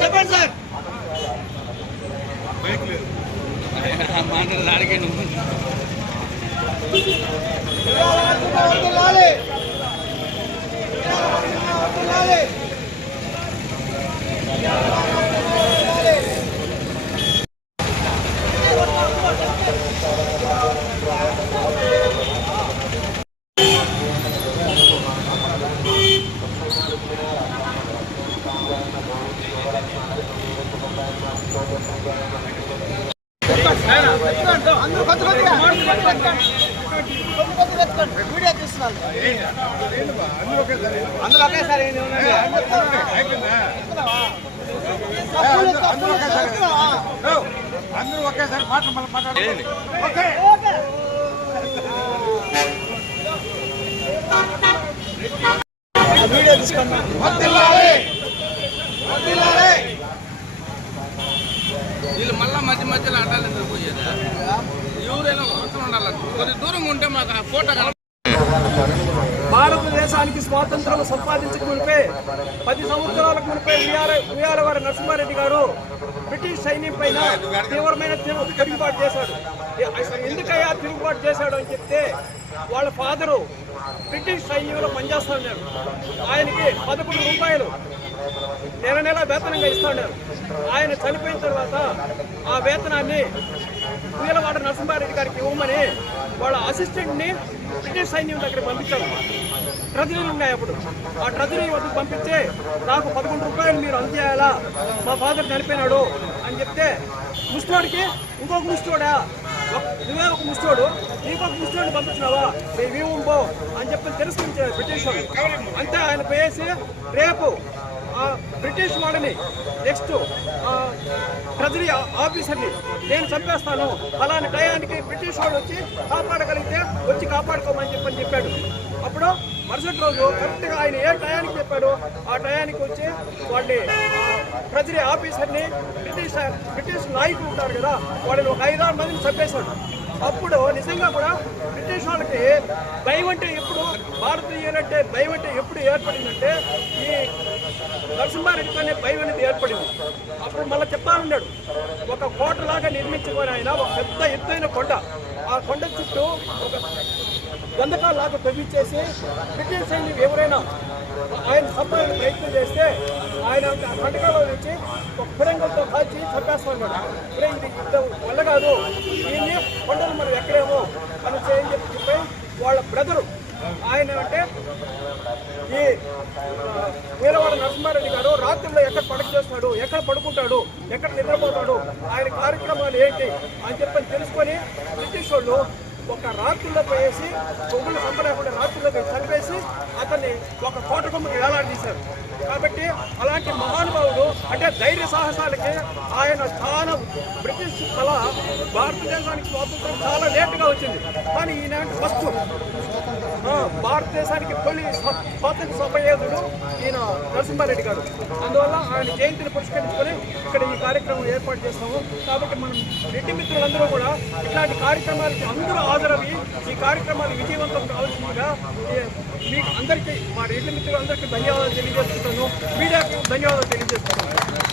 చెప్పండి సార్. మాటలు అడిగే నువ్వు వీడియో తీస్తున్నాను. అందులో ఒకేసారి అందరూ ఒకేసారి మాట్లాడండి. వీడియో తీసుకున్నాం. వీళ్ళు మళ్ళా మధ్య మధ్యలో ఆడాలి పోయేది. ఎవరైనా పక్కన ఉండాలి. కొద్ది దూరంగా ఉంటే మాకు ఆ ఫోటో భారతదేశానికి స్వాతంత్రం సంపాదించక మునిపే 10 సంవత్సరాలకు మునిపే ఉయ్యాలవారి నరసింహారెడ్డి గారు బ్రిటిష్ సైన్యం పైన తీవ్రమైన తిరుగుబాటు చేశాడు. ఎందుకయ్యా తిరుగుబాటు చేశాడు అని చెప్తే వాళ్ళ ఫాదరు బ్రిటిష్ సైన్యంలో పనిచేస్తూ ఉన్నారు. ఆయనకి 11 రూపాయలు నెల వేతనంగా ఇస్తూ ఉన్నారు. ఆయన చనిపోయిన తర్వాత ఆ వేతనాన్ని ఉయ్యాలవాడ నరసింహారెడ్డి గారికి ఇవ్వమని వాళ్ళ అసిస్టెంట్ని బ్రిటిష్ సైన్యం దగ్గర పంపించారు. ట్రెజరీలు ఉన్నాయి అప్పుడు. ఆ ట్రెజరీ వద్దకు పంపించి నాకు 11 రూపాయలు మీరు అందజేయాలా, మా ఫాదర్ చనిపోయినాడు అని చెప్తే ముస్టోడికి ఇంకొక ముస్టోడా, నువ్వే ఒక ముస్టోడు, ఇంకొక ముస్టోడిని పంపించినావా, మేమేమో అని చెప్పి తిరస్కరించారు బ్రిటిష్ వాళ్ళు. అంతే ఆయన పోయేసి రేపు బ్రిటిష్ వాళ్ళని నెక్స్ట్ ట్రెజరీ ఆఫీసర్ని నేను చంపేస్తాను, అలాంటి టయానికి బ్రిటిష్ వాళ్ళు వచ్చి కాపాడగలిగితే వచ్చి కాపాడుకోమని చెప్పాడు. అప్పుడు మరుసటి రోజు కరెక్ట్గా ఆయన ఏ టయానికి చెప్పాడు ఆ టయానికి వచ్చి వాళ్ళని ట్రెజరీ ఆఫీసర్ని బ్రిటిష్ నాయకులు ఉంటారు కదా వాళ్ళని ఒక 5-6 మందిని చంపేశాడు. అప్పుడు నిజంగా కూడా బ్రిటిష్ వాళ్ళకి భయం అంటే ఎప్పుడు, భారతీయులంటే భయం అంటే ఎప్పుడు ఏర్పడిందంటే ఈ నరసింహారెడ్డితోనే భయం అనేది ఏర్పడింది. అప్పుడు మళ్ళీ చెప్తానున్నాడు, ఒక కోటలాగా నిర్మించుకొని ఆయన ఒక పెద్ద ఎత్తైన కొండ, ఆ కొండ చుట్టూ ఒక గంధకాలాగా తవ్వించేసి బ్రిటిష్ సైన్యం ఎవరైనా ఆయన చంపాలని ప్రయత్నం చేస్తే ఆయన గంధకాలో నుంచి ఒక ఫిరంగంతో కాల్చి చంపేస్తా ఉన్నాడు. ఇది వల్ల కాదు, దీన్ని కొండలు మనం ఎక్కడేమో అని చెప్పి వాళ్ళ బ్రదరు ఆయన అంటే ఈ ఉయ్యాలవాడ నరసింహారెడ్డి గారు రాత్రుల్లో ఎక్కడ పడక చేస్తాడు, ఎక్కడ పడుకుంటాడు, ఎక్కడ నిద్రపోతాడు, ఆయన కార్యక్రమాలు ఏంటి అని చెప్పని తెలుసుకొని బ్రిటిష్ వాళ్ళు ఒక రాత్రుల్లో పోయేసి కొమ్ములు చంపలేకుండా రాత్రుల్లో చంపేసి అతన్ని ఒక కోట కొమ్మకి వేలాడదీశారు. కాబట్టి అలాంటి మహానుభావుడు అంటే ధైర్య సాహసాలకి ఆయన చాలా బ్రిటిష్ కళ భారతదేశానికి స్వాతంత్రం చాలా లేటుగా వచ్చింది. కానీ ఈయన ఫస్ట్ భారతదేశానికి తొలి స్వాతంత్ర సమయోధుడు ఈయన నరసింహారెడ్డి గారు. అందువల్ల ఆయన జయంతిని పురస్కరించుకొని ఇక్కడ ఈ కార్యక్రమం ఏర్పాటు చేస్తాము. కాబట్టి మనం రెడ్డి మిత్రులందరూ కూడా ఇట్లాంటి కార్యక్రమాలకి అందరూ హాజరవి ఈ కార్యక్రమాలు విజయవంతం కావాల్సిందిగా మీకు అందరికీ మా రెడ్డి మిత్రులందరికీ ధన్యవాదాలు తెలియజేస్తున్నాను. మీడియాకు ధన్యవాదాలు తెలియజేస్తున్నాను.